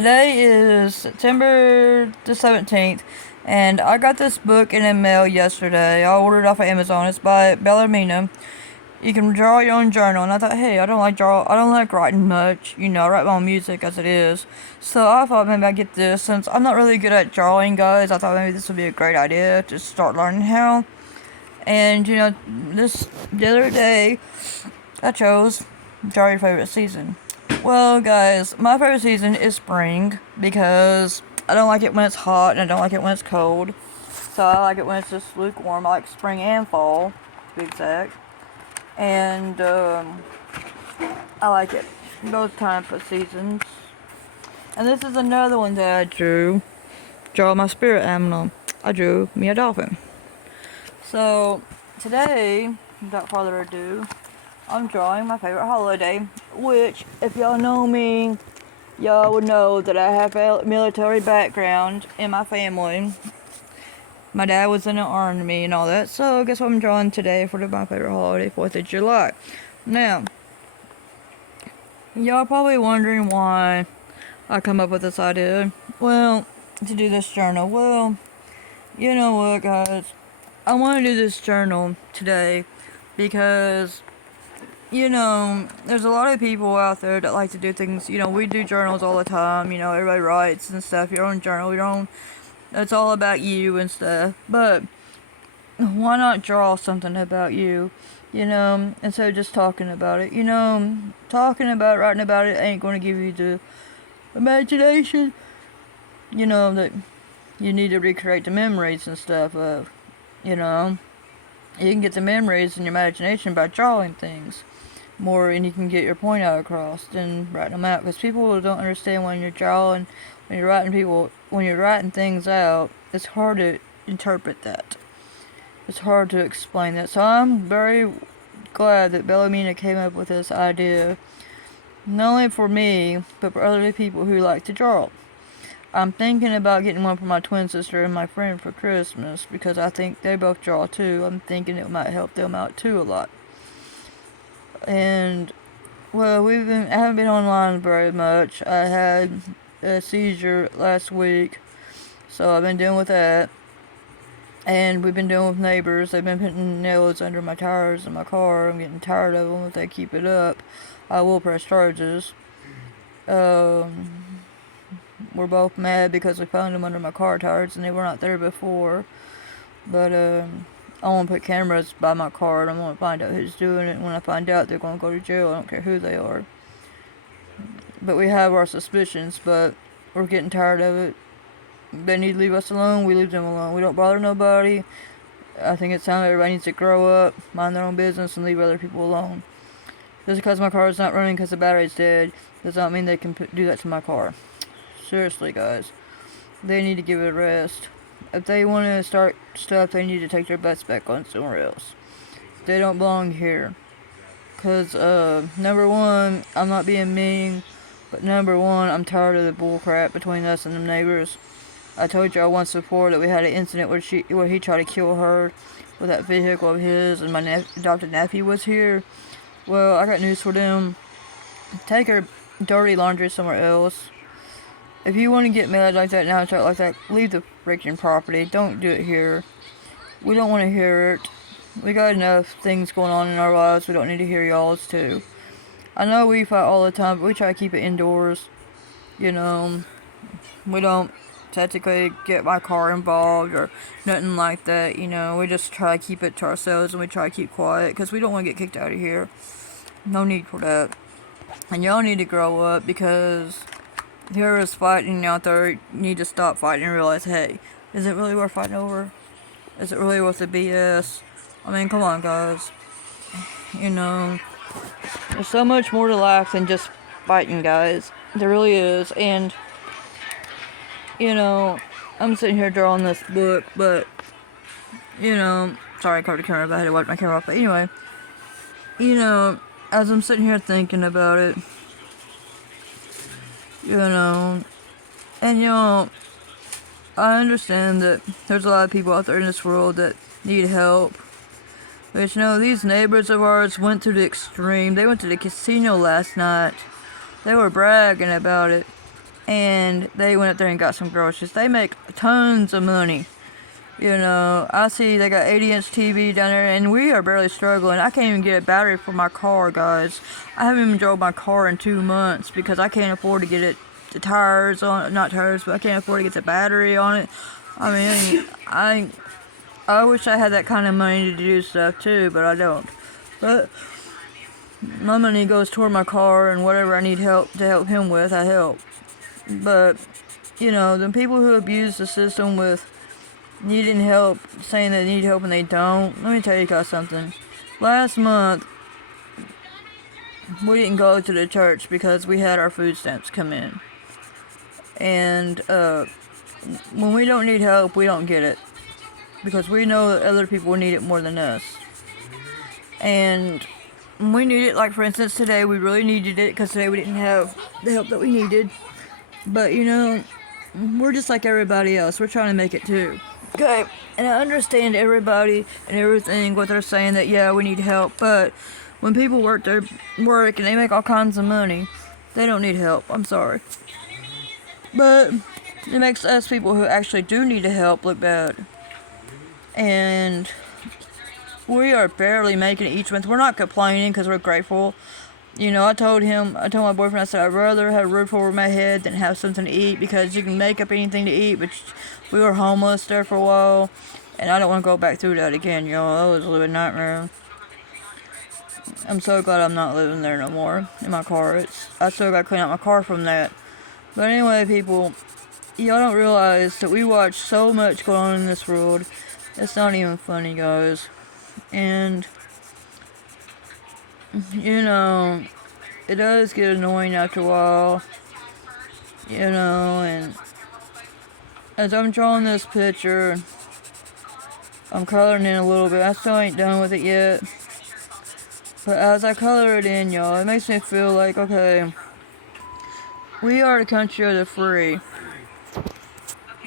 Today is September the 17th, and I got this book in the mail yesterday. I ordered it off of Amazon. It's by Bellarmina. You can draw your own journal, and I thought, hey, I don't like writing much. I write my own music as it is. So I thought maybe I'd get this, since I'm not really good at drawing, guys. I thought maybe this would be a great idea to start learning how. And, the other day, I chose draw your favorite season. Well, guys, my favorite season is spring because I don't like it when it's hot and I don't like it when it's cold. So I like it when it's just lukewarm. I like spring and fall, to be exact. And I like it both types of seasons. And this is another one that I drew. Draw my spirit animal. I drew me a dolphin. So today, without further ado, I'm drawing my favorite holiday, which, if y'all know me, y'all would know that I have a military background in my family. My dad was in the army and all that, so guess what I'm drawing today for my favorite holiday, 4th of July. Now, y'all probably wondering why I come up with this idea. Well, to do this journal. Well, you know what, guys? I want to do this journal today because there's a lot of people out there that like to do things. We do journals all the time. Everybody writes and stuff. Your own journal, it's all about you and stuff. But why not draw something about you? Instead of just talking about it. Talking about it, writing about it ain't going to give you the imagination. That you need to recreate the memories and stuff of. You can get the memories in your imagination by drawing things more, and you can get your point out across than writing them out, because people don't understand when you're drawing, when you're writing things out, it's hard to interpret that. It's hard to explain that. So I'm very glad that Bellarmina came up with this idea, not only for me, but for other people who like to draw. I'm thinking about getting one for my twin sister and my friend for Christmas, because I think they both draw too. I'm thinking it might help them out too a lot. And, well, I haven't been online very much. I had a seizure last week, so I've been dealing with that. And we've been dealing with neighbors. They've been putting nails under my tires in my car. I'm getting tired of them. If they keep it up, I will press charges. We're both mad because we found them under my car tires and they were not there before. But I want to put cameras by my car and I want to find out who's doing it. And when I find out, they're going to go to jail. I don't care who they are. But we have our suspicions, but we're getting tired of it. They need to leave us alone. We leave them alone. We don't bother nobody. I think it's time everybody needs to grow up, mind their own business, and leave other people alone. Just because my car is not running because the battery's dead does not mean they can do that to my car. Seriously, guys. They need to give it a rest. If they want to start stuff, they need to take their butts back on somewhere else. They don't belong here. Because, number one, I'm not being mean, but number one, I'm tired of the bull crap between us and the neighbors. I told y'all once before that we had an incident where he tried to kill her with that vehicle of his, and my adopted nephew was here. Well, I got news for them. Take her dirty laundry somewhere else. If you want to get mad like that now and start like that, leave the freaking property. Don't do it here. We don't want to hear it. We got enough things going on in our lives. We don't need to hear y'all's too. I know we fight all the time, but we try to keep it indoors. We don't technically get my car involved or nothing like that. We just try to keep it to ourselves and we try to keep quiet because we don't want to get kicked out of here. No need for that. And y'all need to grow up, because whoever's fighting out there need to stop fighting and realize, hey, is it really worth fighting over? Is it really worth the BS? I mean, come on, guys. There's so much more to life than just fighting, guys. There really is. And, I'm sitting here drawing this book, but, sorry I covered the camera, but I had to wipe my camera off. But anyway, as I'm sitting here thinking about it, and I understand that there's a lot of people out there in this world that need help. But these neighbors of ours went to the extreme. They went to the casino last night. They were bragging about it. and they went up there and got some groceries. They make tons of money. You know, I see they got 80-inch TV down there, and we are barely struggling. I can't even get a battery for my car, guys. I haven't even drove my car in 2 months because I can't afford to get it, the tires on, not tires, but I can't afford to get the battery on it. I mean, I wish I had that kind of money to do stuff too, but I don't. But my money goes toward my car, and whatever I need help to help him with, I help. But, you know, the people who abuse the system with needing help, saying they need help and they don't, let me tell you guys something. Last month, we didn't go to the church because we had our food stamps come in. And when we don't need help, we don't get it. Because we know that other people need it more than us. And when we need it, like for instance today, we really needed it because today we didn't have the help that we needed. But you know, we're just like everybody else. We're trying to make it too. Okay, and I understand everybody and everything, what they're saying that, yeah, we need help, but when people work their work and they make all kinds of money, they don't need help. I'm sorry. But it makes us people who actually do need the help look bad. And we are barely making it each month. We're not complaining because we're grateful. You know, I told my boyfriend, I said, I'd rather have a roof over my head than have something to eat, because you can make up anything to eat, but we were homeless there for a while, and I don't want to go back through that again, y'all. That was a living nightmare. I'm so glad I'm not living there no more in my car. I still got to clean out my car from that. But anyway, people, y'all don't realize that we watch so much going on in this world. It's not even funny, guys. And you know, it does get annoying after a while, you know, and as I'm drawing this picture, I'm coloring in a little bit. I still ain't done with it yet, but as I color it in, y'all, it makes me feel like, okay, we are the country of the free,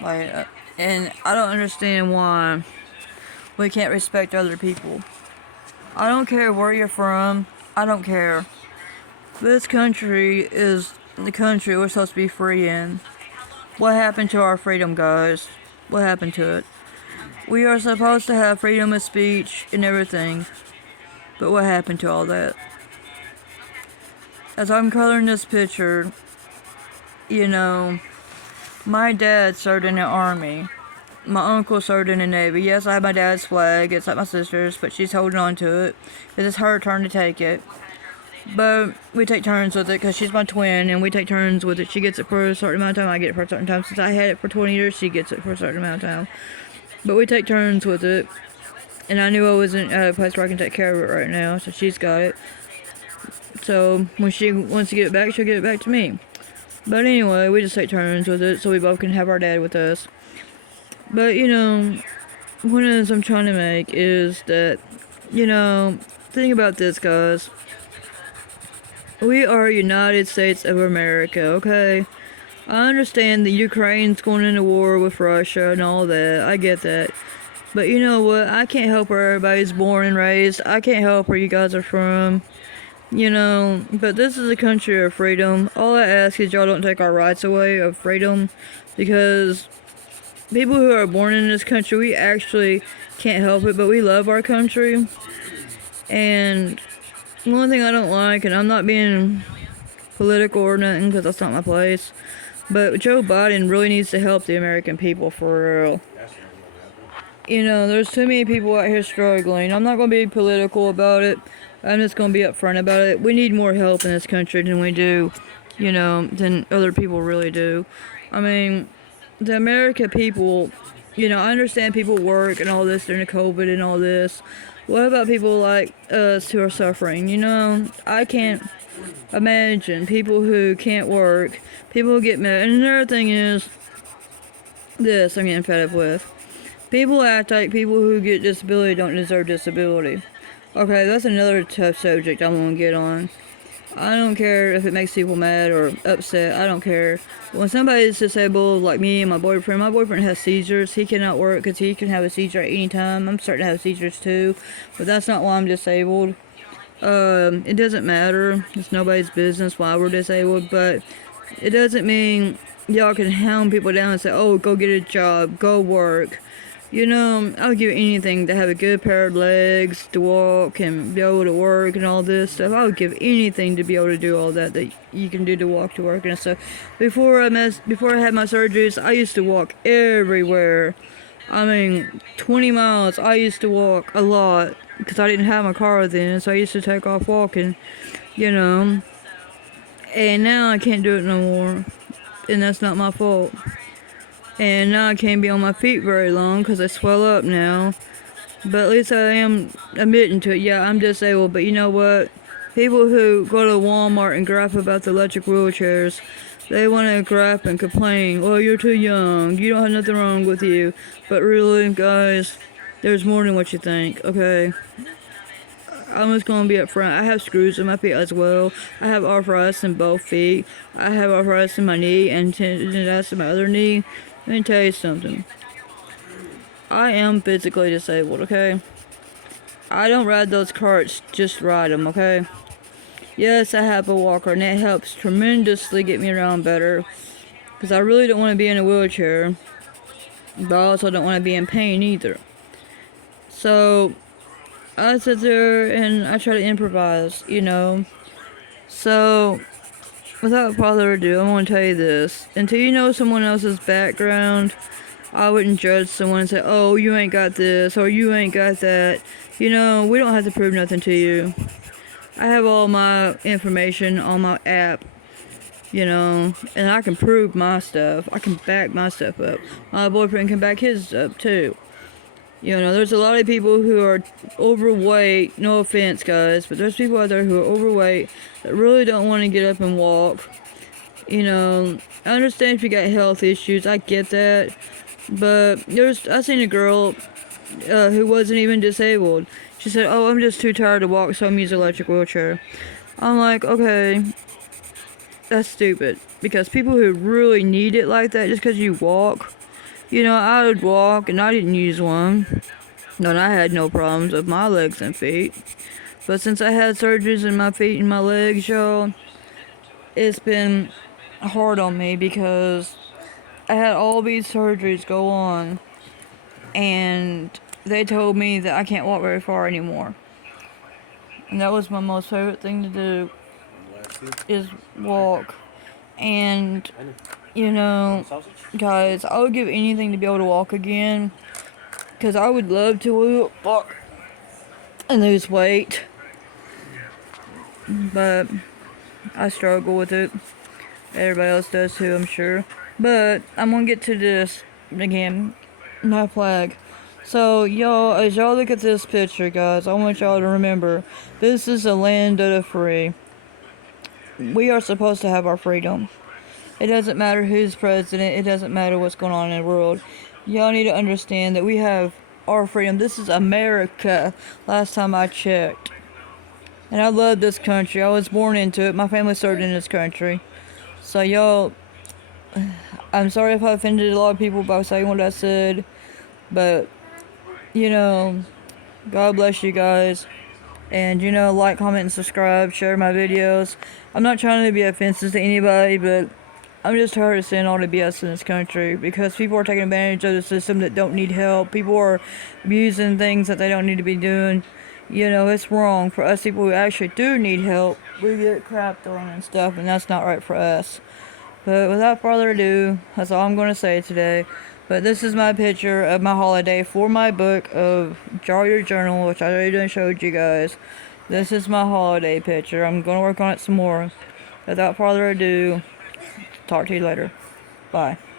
like, and I don't understand why we can't respect other people. I don't care where you're from. I don't care. This country is the country we're supposed to be free in. What happened to our freedom, guys? What happened to it? We are supposed to have freedom of speech and everything. But what happened to all that? As I'm coloring this picture, you know, my dad served in the army. My uncle served in the Navy. Yes, I have my dad's flag. It's like my sister's, but she's holding on to it. It's her turn to take it. But we take turns with it because she's my twin, and we take turns with it. She gets it for a certain amount of time. I get it for a certain time. Since I had it for 20 years, she gets it for a certain amount of time. But we take turns with it. And I knew I wasn't at a place where I can take care of it right now, so she's got it. So when she wants to get it back, she'll give it back to me. But anyway, we just take turns with it so we both can have our dad with us. But, you know, what it is I'm trying to make is that, you know, think about this, guys. We are United States of America, okay? I understand that Ukraine's going into war with Russia and all that. I get that. But you know what? I can't help where everybody's born and raised. I can't help where you guys are from. You know, but this is a country of freedom. All I ask is y'all don't take our rights away of freedom, because people who are born in this country, we actually can't help it, but we love our country. And one thing I don't like, and I'm not being political or nothing because that's not my place, but Joe Biden really needs to help the American people for real. You know, there's too many people out here struggling. I'm not going to be political about it. I'm just going to be upfront about it. We need more help in this country than we do, you know, than other people really do. I mean, the American people, you know, I understand people work and all this during the COVID and all this. What about people like us who are suffering? You know, I can't imagine people who can't work, people who get mad. And another thing is this I'm getting fed up with. People act like people who get disability don't deserve disability. Okay, that's another tough subject I want to get on. I don't care if it makes people mad or upset. I don't care. When somebody's disabled, like me and my boyfriend has seizures. He cannot work because he can have a seizure at any time. I'm starting to have seizures too, but that's not why I'm disabled. It doesn't matter. It's nobody's business why we're disabled, but it doesn't mean y'all can hound people down and say, oh, go get a job, go work. You know, I would give anything to have a good pair of legs to walk and be able to work and all this stuff. I would give anything to be able to do all that you can do to walk to work and stuff. Before I had my surgeries, I used to walk everywhere. I mean, 20 miles. I used to walk a lot because I didn't have my car then, so I used to take off walking, you know. And now I can't do it no more, and that's not my fault. And now I can't be on my feet very long because I swell up now. But at least I am admitting to it. Yeah, I'm disabled, but you know what? People who go to Walmart and gripe about the electric wheelchairs, they want to gripe and complain, oh, you're too young, you don't have nothing wrong with you. But really, guys, there's more than what you think, okay? I'm just gonna be upfront. I have screws in my feet as well. I have arthritis in both feet. I have arthritis in my knee and tendonitis in my other knee. Let me tell you something. I am physically disabled, okay? I don't ride those carts, just ride them, okay? Yes, I have a walker, and it helps tremendously get me around better. Because I really don't want to be in a wheelchair. But I also don't want to be in pain either. So, I sit there and I try to improvise, you know? So, without further ado, I'm going to tell you this. Until you know someone else's background, I wouldn't judge someone and say, oh, you ain't got this, or you ain't got that. You know, we don't have to prove nothing to you. I have all my information on my app, you know, and I can prove my stuff. I can back my stuff up. My boyfriend can back his up, too. You know, there's a lot of people who are overweight, no offense, guys, but there's people out there who are overweight that really don't want to get up and walk. You know, I understand if you got health issues, I get that. But I seen a girl who wasn't even disabled. She said, oh, I'm just too tired to walk, so I'm using an electric wheelchair. I'm like, okay, that's stupid. Because people who really need it like that, just because you walk, you know, I would walk and I didn't use one. And I had no problems with my legs and feet. But since I had surgeries in my feet and my legs, y'all, it's been hard on me because I had all these surgeries go on, and they told me that I can't walk very far anymore. And that was my most favorite thing to do, is walk. And, you know, guys, I would give anything to be able to walk again, because I would love to walk and lose weight. But I struggle with it. Everybody else does too, I'm sure. But I'm gonna get to this again. My flag. So y'all, as y'all look at this picture, guys, I want y'all to remember, this is a land of the free. We are supposed to have our freedom. It doesn't matter who's president. It doesn't matter what's going on in the world. Y'all need to understand that we have our freedom. This is America, last time I checked. And I love this country. I was born into it. My family served in this country. So y'all, I'm sorry if I offended a lot of people by saying what I said. But, you know, God bless you guys. And, you know, like, comment, and subscribe. Share my videos. I'm not trying to be offensive to anybody, but I'm just tired of seeing all the BS in this country. Because people are taking advantage of the system that don't need help. People are abusing things that they don't need to be doing. You know, it's wrong for us people who actually do need help. We get crapped on and stuff, and that's not right for us. But without further ado, that's all I'm going to say today. But this is my picture of my holiday for my book of Draw Your Journal, which I already done showed you guys. This is my holiday picture. I'm going to work on it some more. Without further ado, talk to you later. Bye.